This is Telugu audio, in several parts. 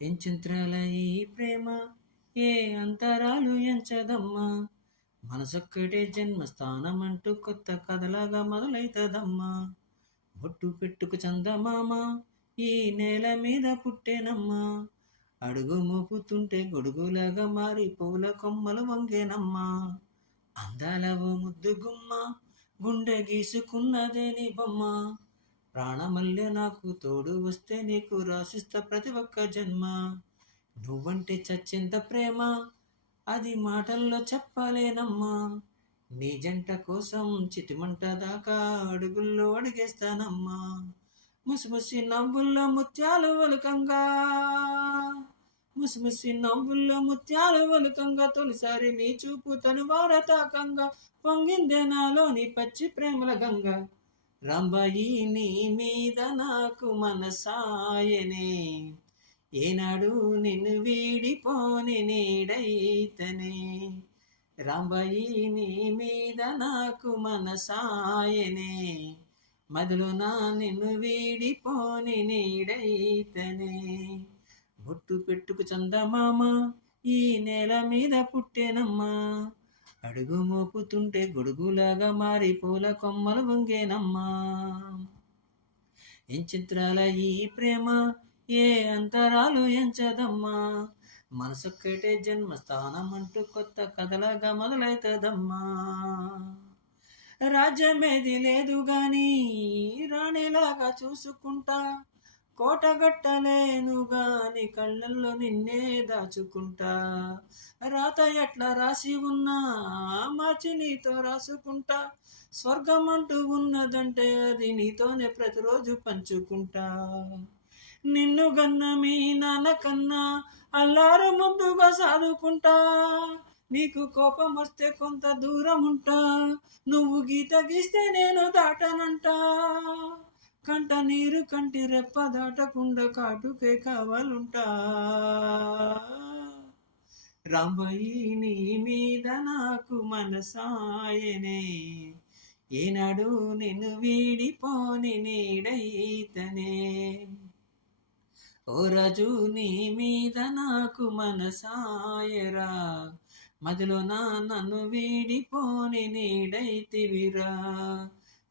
ఎంచింత్రాల ఈ ప్రేమ ఏ అంతరాలు ఎంచదమ్మా, మనసొక్కటే జన్మస్థానం అంటూ కొత్త కథలాగా మొదలైతదమ్మా. బొట్టు పెట్టుకు చందమామ ఈ నేల మీద పుట్టేనమ్మా, అడుగు మోపుతుంటే గొడుగులాగా మారి పూల కొమ్మలు వంగేనమ్మా. అందాల ఓ ముద్దు గుమ్మ గుండె గీసుకున్నదే నీ బొమ్మ, ప్రాణమల్లె నాకు తోడు వస్తే నీకు రాసిస్తా ప్రతి ఒక్క జన్మ. నువ్వంటే చచ్చేంత ప్రేమ అది మాటల్లో చెప్పలేనమ్మా, నీ జంట కోసం చిటిమంట దాకా అడుగుల్లో అడిగేస్తానమ్మా. ముసిముసి నవ్వుల్లో ముత్యాలు ఒలుకంగా, ముసిముసి నవ్వుల్లో ముత్యాలు ఒలుకంగా, తొలిసారి నీ చూపు తనువార తాకంగా పొంగిందే నాలోని పచ్చి ప్రేమల గంగ. రాంబాయి నీ మీద నాకు మనసాయనే, ఏనాడు నిన్ను వీడిపోని నీడైతనే. రాంబాయి నీ మీద నాకు మనసాయనే, మదిలో నా నిన్ను వీడిపోని నీడైతనే. బొట్టు పెట్టుకు చందమామ ఈ నేల మీద పుట్టేనమ్మా, అడుగు మోపుతుంటే గొడుగులాగా మారి పూల కొమ్మలు వంగేనమ్మా. ఎంచిత్రాల ఈ ప్రేమ ఏ అంతరాలు ఎంచదమ్మా, మనసొక్కటే జన్మస్థానం అంటూ కొత్త కథలాగా మొదలైతదమ్మా. రాజ్యమేది లేదు గాని రాణిలాగా చూసుకుంటా, కోటగట్టలేను గాని కళ్ళల్లో నిన్నే దాచుకుంటా. రాత ఎట్లా రాసి ఉన్నా మార్చి నీతో రాసుకుంటా, స్వర్గం అంటూ ఉన్నదంటే అది నీతోనే ప్రతిరోజు పంచుకుంటా. నిన్ను గన్న మీ నాన్న కన్నా అల్లారు ముందుగా సాదుకుంటా, నీకు కోపం వస్తే కొంత దూరం ఉంటా, నువ్వు గీత గీస్తే నేను దాటనంటా. కంట నీరు కంటి రెప్ప దాటకుండా కాటుకే కావాలంటా. రాంబాయి నీ మీద నాకు మనసాయనే, ఏనాడు నిన్ను వీడిపోని నీడైతనే. ఓ రాజు నీ మీద నాకు మనసాయరా, మదిలో నన్ను వీడిపోని నీడైతివిరా.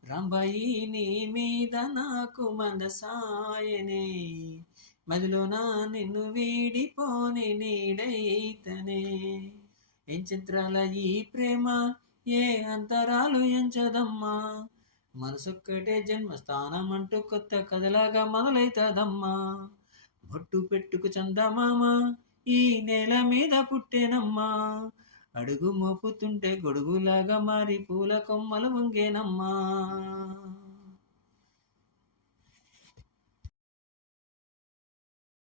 రాంబాయి నీ మీద నాకు మనసాయనే, మదిలో నిన్ను వీడిపోని నీడైతనే. ఎంచిత్రాల ఈ ప్రేమ ఏ అంతరాలు ఎంచదమ్మా, మనసొక్కటే జన్మస్థానం అంటూ కొత్త కథలాగా మొదలైతదమ్మా. బొట్టు పెట్టుకు చందమామ ఈ నేల మీద పుట్టేనమ్మా, అడుగు మోపుతుంటే గొడుగులాగా మారి పూల కొమ్మలు వంగేనమ్మా.